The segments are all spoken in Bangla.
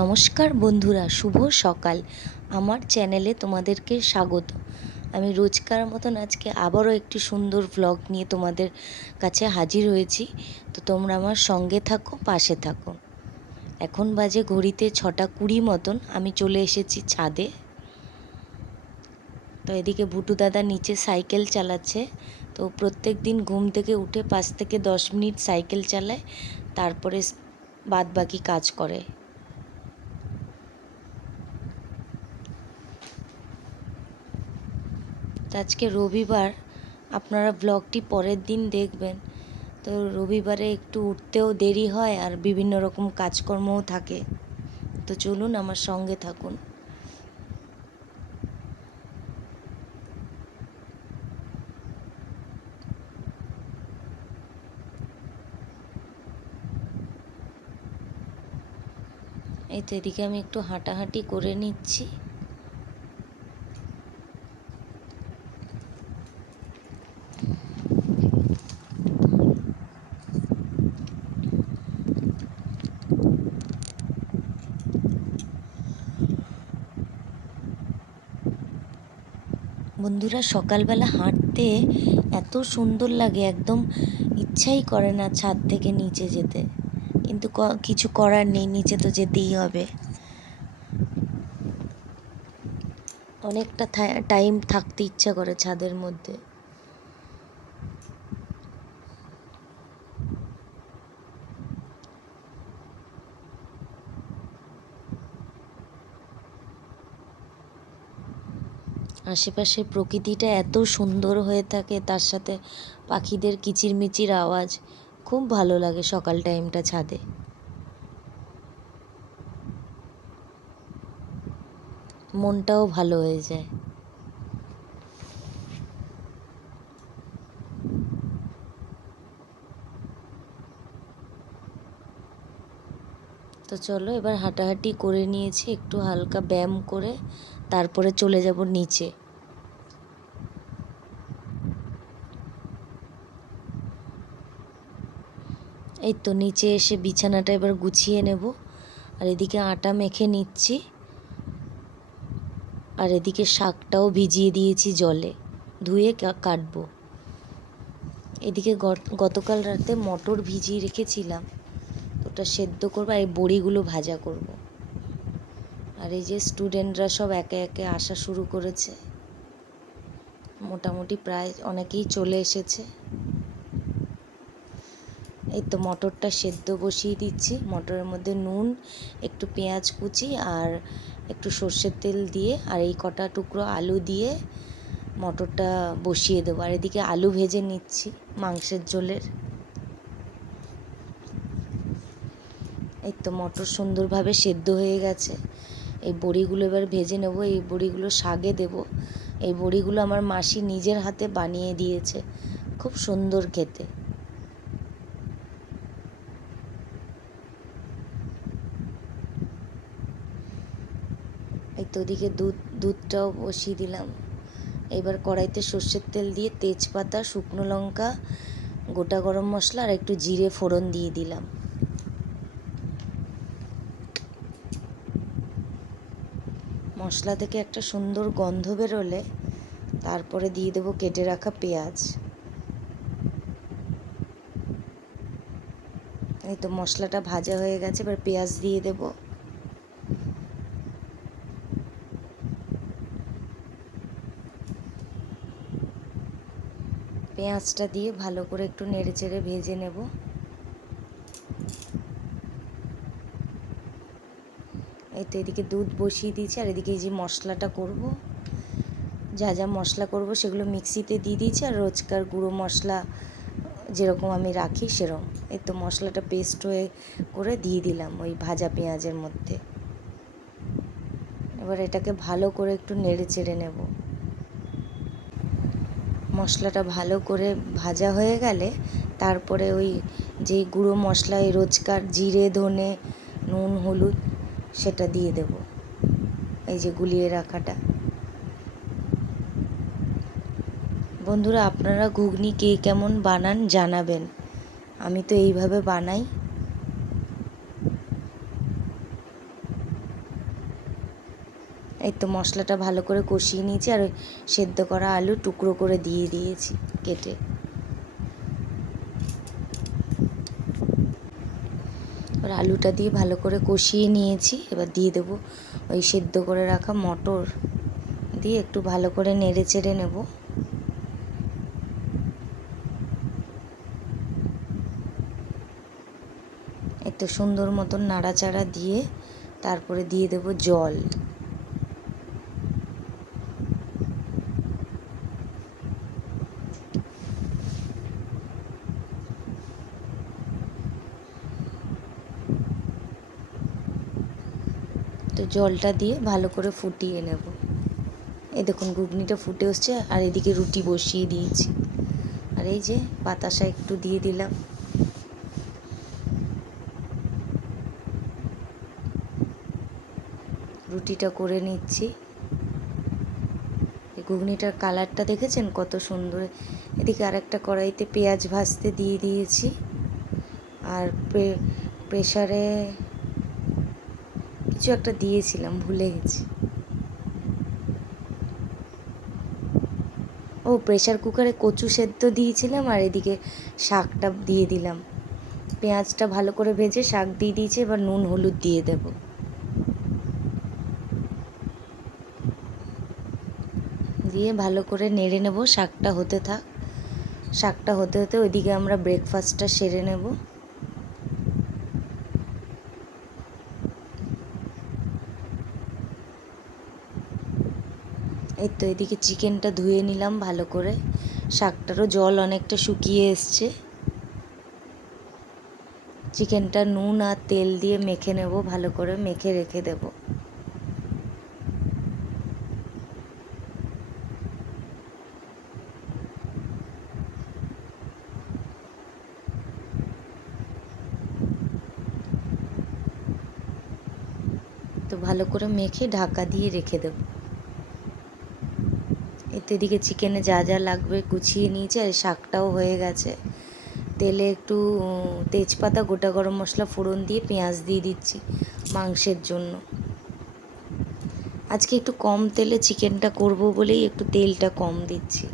নমস্কার বন্ধুরা, শুভ সকাল। আমার চ্যানেলে তোমাদেরকে স্বাগত। আমি রোজকার মতন আজকে আবারও একটি সুন্দর ভ্লগ নিয়ে তোমাদের কাছে হাজির হয়েছি। তো তোমরা আমার সঙ্গে থাকো, পাশে থাকো। এখন বাজে ঘড়িতে 6:20 মতন। আমি চলে এসেছি ছাদে। তো এদিকে ভুটু দাদা নিচে সাইকেল চালাচ্ছে। তো প্রত্যেক দিন ঘুম থেকে উঠে 5 থেকে 10 মিনিট সাইকেল চালায়, তারপরে বাদ বাকি কাজ করে। আজকে রবিবার, আপনারা ব্লগটি পরের দিন দেখবেন। তো রবিবারে একটু উঠতেও দেরি হয় আর বিভিন্ন রকম কাজকর্মও থাকে। তো চলুন আমার সঙ্গে থাকুন। এই তো এদিকে আমি একটু হাঁটাহাঁটি করে নিচ্ছি। বন্ধুরা, সকালবেলা হাঁটতে এত সুন্দর লাগে, একদম ইচ্ছাই করে না ছাদ থেকে নিচে যেতে, কিন্তু কিছু করার নেই, নিচে তো যেতেই হবে। অনেকটা টাইম থাকতে ইচ্ছা করে ছাদের মধ্যে। আশেপাশের প্রকৃতিটা এত সুন্দর হয়ে থাকে, তার সাথে পাখিদের কিচিরমিচির আওয়াজ, খুব ভালো লাগে সকাল টাইমটা ছাদে। মনটাও ভালো হয়ে যায়। তো চলো, এবার হাঁটাহাঁটি করে নিয়েছি, একটু হালকা ব্যায়াম করে তারপরে চলে যাব নিচে। এই তো নিচে এসে বিছানাটা এবার গুছিয়ে নেব। আর এদিকে আটা মেখে নিচ্ছি, আর এদিকে শাকটাও ভিজিয়ে দিয়েছি জলে, ধুয়ে কাটবো। এদিকে গতকাল রাতে মটর ভিজিয়ে রেখেছিলাম, ওটা সেদ্ধ করবো আর এই বড়িগুলো ভাজা করব। আর এই যে স্টুডেন্টরা সব একে একে আসা শুরু করেছে, মোটামুটি প্রায় অনেকেই চলে এসেছে। এই তো মটরটা সেদ্ধ বসিয়ে দিচ্ছি। মটরের মধ্যে নুন, একটু পেঁয়াজ কুচি আর একটু সর্ষের তেল দিয়ে আর এই কটা টুকরো আলু দিয়ে মটরটা বসিয়ে দেবো। আর এদিকে আলু ভেজে নিচ্ছি মাংসের ঝোলের। এই তো মটর সুন্দরভাবে সেদ্ধ হয়ে গেছে। এই বড়িগুলো এবার ভেজে নেব। এই বড়িগুলো শাকে দেব। এই বড়িগুলো আমার মাসি নিজের হাতে বানিয়ে দিয়েছে, খুব সুন্দর খেতে। এই তো ওদিকে দুধটাও বসিয়ে দিলাম। এবার কড়াইতে সর্ষের তেল দিয়ে তেজপাতা, শুকনো লঙ্কা, গোটা গরম মশলা আর একটু জিরে ফোড়ন দিয়ে দিলাম। মশলা থেকে একটা সুন্দর গন্ধ বেরোলে তারপরে দিয়ে দেবো কেটে রাখা পেঁয়াজ। এই তো মশলাটা ভাজা হয়ে গেছে, এবার পেঁয়াজ দিয়ে দেব। পেঁয়াজটা দিয়ে ভালো করে একটু নেড়েচেড়ে ভেজে নেব। এই তো এদিকে দুধ বসিয়ে দিয়েছি, আর এদিকে এই যে মশলাটা করব, যা যা মশলা করব সেগুলো মিক্সিতে দিয়ে দিয়েছি, আর রোজকার গুঁড়ো মশলা যেরকম আমি রাখি সেরকম। এই তো মশলাটা পেস্ট হয়ে করে দিয়ে দিলাম ওই ভাজা পেঁয়াজের মধ্যে। এবার এটাকে ভালো করে একটু নেড়ে চেড়ে নেব। মশলাটা ভালো করে ভাজা হয়ে গেলে তারপরে ওই যে গুঁড়ো মশলা, এই রোজকার জিরে, ধনে, নুন, হলুদ, সেটা দিয়ে দেব, এই যে গুলিয়ে রাখাটা। বন্ধুরা, আপনারা ঘুগনি কে কেমন বানান জানাবেন। আমি তো এইভাবে বানাই। এই তো মশলাটা ভালো করে কষিয়ে নিয়েছি, আর ওই সেদ্ধ করা আলু টুকরো করে দিয়ে দিয়েছি কেটে। এবার আলুটা দিয়ে ভালো করে কষিয়ে নিয়েছি। এবার দিয়ে দেবো ওই সেদ্ধ করে রাখা মটর, দিয়ে একটু ভালো করে নেড়ে চেড়ে নেব। একটু সুন্দর মতন নাড়াচাড়া দিয়ে তারপরে দিয়ে দেব জল। তো জলটা দিয়ে ভালো করে ফুটিয়ে নেব। এই দেখুন ঘুগনিটা ফুটে আসছে, আর এদিকে রুটি বসিয়ে দিয়েছি। আর এই যে বাতাসা একটু দিয়ে দিলাম। রুটিটা করে নিচ্ছি। এই ঘুগনিটার কালারটা দেখেছেন কত সুন্দর। এদিকে আরেকটা কড়াইতে পেঁয়াজ ভাজতে দিয়ে দিয়েছি। আর প্রেসারে কিছু একটা দিয়েছিলাম, ভুলে গেছি। ও প্রেসার কুকারে কচু সেদ্ধ দিয়েছিলাম, আর এদিকে শাকটা দিয়ে দিলাম। পেঁয়াজটা ভালো করে ভেজে শাক দিয়ে দিয়েছি। এবার নুন হলুদ দিয়ে দেব। দিয়ে ভালো করে নেড়ে নেব। শাকটা হতে থাক। শাকটা হতে হতে ওইদিকে আমরা ব্রেকফাস্টটা সেরে নেব। এই তো এদিকে চিকেনটা ধুয়ে নিলাম ভালো করে। শাকটারও জল অনেকটা শুকিয়ে এসছে। চিকেনটা নুন আর তেল দিয়ে মেখে নেব, ভালো করে মেখে রেখে দেব। তো ভালো করে মেখে ঢাকা দিয়ে রেখে দেব। এতে এদিকে চিকেনে যা যা লাগবে গুছিয়ে নিয়েছি, আর শাকটাও হয়ে গেছে। তেলে একটু তেজপাতা, গোটা গরম মশলা ফোড়ন দিয়ে পেঁয়াজ দিয়ে দিচ্ছি মাংসের জন্য। আজকে একটু কম তেলে চিকেনটা করব বলেই একটু তেলটা কম দিচ্ছি।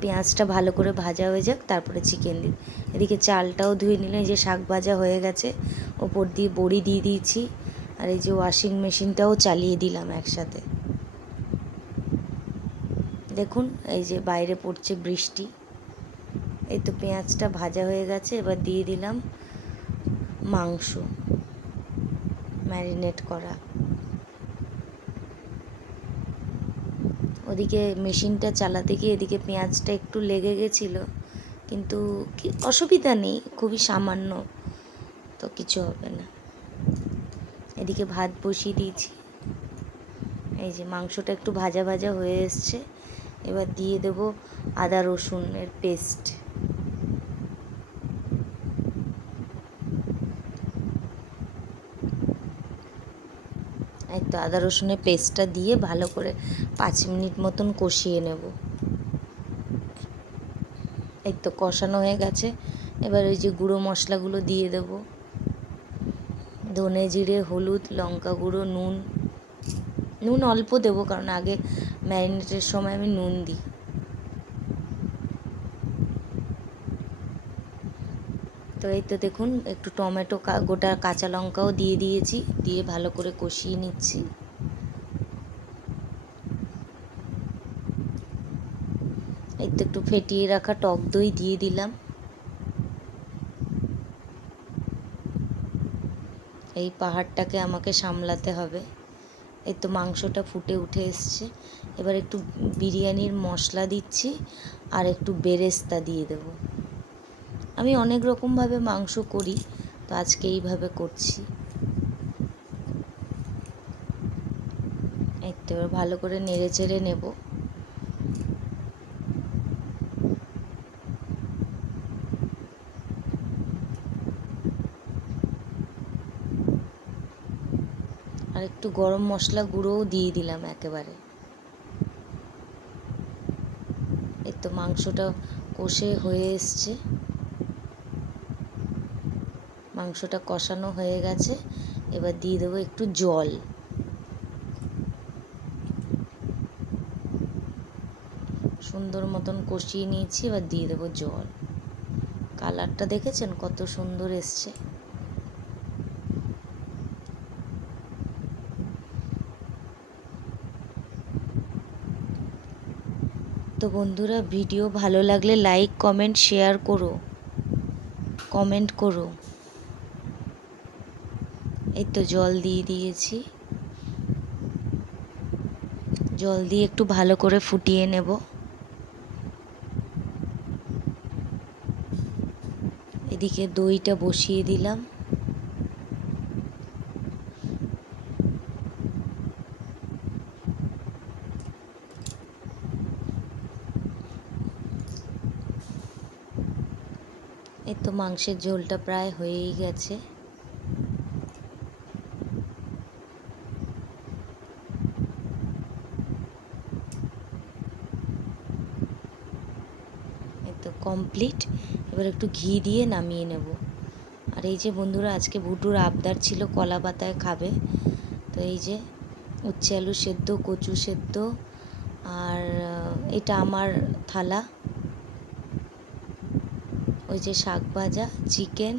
পেঁয়াজটা ভালো করে ভাজা হয়ে যাক, তারপরে চিকেন দিই। এদিকে চালটাও ধুয়ে নিলে, এই যে শাক ভাজা হয়ে গেছে, ওপর দিয়ে বড়ি দিয়ে দিয়েছি। আর এই যে ওয়াশিং মেশিনটাও চালিয়ে দিলাম একসাথে। দেখুন এই যে বাইরে পড়ছে বৃষ্টি। এই তো পেঁয়াজটা ভাজা হয়ে গেছে। এবার দিয়ে দিলাম মাংস ম্যারিনেট করা। ওদিকে মেশিনটা চালাতে গিয়ে এদিকে পেঁয়াজটা একটু লেগে গেছিলো, কিন্তু কি অসুবিধা নেই, খুবই সামান্য, তো কিছু হবে না। এদিকে ভাত বসিয়ে দিয়েছি। এই যে মাংসটা একটু ভাজা ভাজা হয়ে এসছে। এবার দিয়ে দেব আদা রসুনের পেস্ট। এই তো আদা রসুনের পেস্টটা দিয়ে ভালো করে 5 মিনিট মতন কষিয়ে নেব। এই তো কষানো হয়ে গেছে। এবার ওই যে গুঁড়ো মশলাগুলো দিয়ে দেব। ধনে জিরে হলুদ লঙ্কা গুঁড়ো নুন। নুন অল্প দেবো, কারণ আগে ম্যারিনেটের সময় আমি নুন দিই। তো এই তো দেখুন একটু টমেটো, গোটা কাঁচা লঙ্কাও দিয়ে দিয়েছি, দিয়ে ভালো করে কষিয়ে নিচ্ছি। এই তো একটু ফেটিয়ে রাখা টক দই দিয়ে দিলাম। এই পাহাড়টাকে আমাকে সামলাতে হবে। এই তো মাংসটা ফুটে উঠে এসছে। এবার একটু বিরিয়ানির মশলা দিচ্ছি, আর একটু বেরেস্তা দিয়ে দেব। আমি অনেক রকমভাবে মাংস করি, তো আজকে এইভাবে করছি। এই তো এবার ভালো করে নেড়ে চেড়ে নেব। আর একটু গরম মশলা গুঁড়োও দিয়ে দিলাম একেবারে। এই তো মাংসটা কষে হয়ে এসছে। মাংসটা কষানো হয়ে গেছে। এবার দিয়ে দেবো একটু জল। সুন্দর মতন কষিয়ে নিয়েছি। এবার দিয়ে দেবো জল। কালারটা দেখেছেন কত সুন্দর এসছে। তো বন্ধুরা, ভিডিও ভালো লাগলে লাইক কমেন্ট শেয়ার করো, কমেন্ট করো। এই তো জল দিয়ে দিয়েছি। জল দিয়ে একটু ভালো করে ফুটিয়ে নেব। এদিকে দইটা বসিয়ে দিলাম। এই তো মাংসের ঝোলটা প্রায় হয়েই গেছে। এই তো কমপ্লিট। এবার একটু ঘি দিয়ে নামিয়ে নেব। আর এই যে বন্ধুরা, আজকে ভুটুর আবদার ছিল কলা পাতায় খাবে। তো এই যে উচ্ছে আলু সেদ্ধ, কচু সেদ্ধ, আর এটা আমার থালা। ওই যে শাক ভাজা, চিকেন,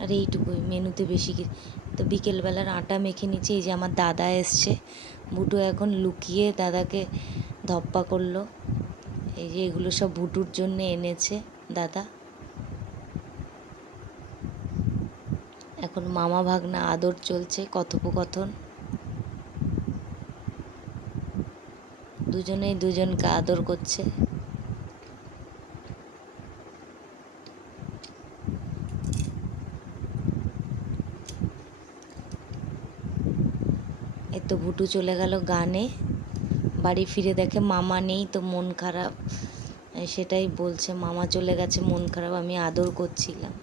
আর এইটুকুই, মেনুতে বেশি কিছু। তো বিকেলবেলার আটা মেখে নিচ্ছি। এই যে আমার দাদা এসছে। ভুটু এখন লুকিয়ে দাদাকে ধপ্পা করলো। এই যে এগুলো সব ভুটুর জন্য এনেছে দাদা। এখন মামা ভাগনা আদর চলছে, কথোপকথন। দুজনেই দুজনকে আদর করছে। এই তো ভুটু চলে গেল গানে। বাড়ি ফিরে দেখে মামা নেই, তো মন খারাপ। সেটাই বলছে, মামা চলে গেছে, মন খারাপ, আমি আদর করছিলাম।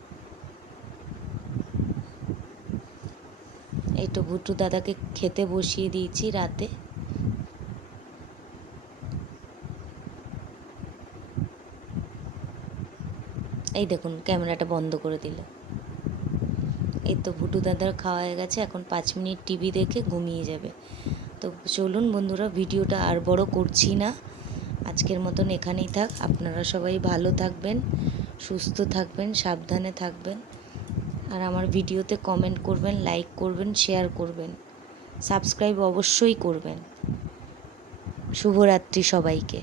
এই তো ভুটু দাদাকে খেতে বসিয়ে দিয়েছি রাতে। এই দেখুন, ক্যামেরাটা বন্ধ করে দিল। এই তো ভুটু দাদার খাওয়া হয়ে গেছে। এখন 5 মিনিট টিভি দেখে ঘুমিয়ে যাবে। তো চলুন বন্ধুরা, ভিডিওটা আর বড় করছি না। আজকের মতন এখানেই থাক। আপনারা সবাই ভালো থাকবেন, সুস্থ থাকবেন, সাবধানে থাকবেন। আর আমার ভিডিওতে কমেন্ট করবেন, লাইক করবেন, শেয়ার করবেন, সাবস্ক্রাইব অবশ্যই করবেন। শুভরাত্রি সবাইকে।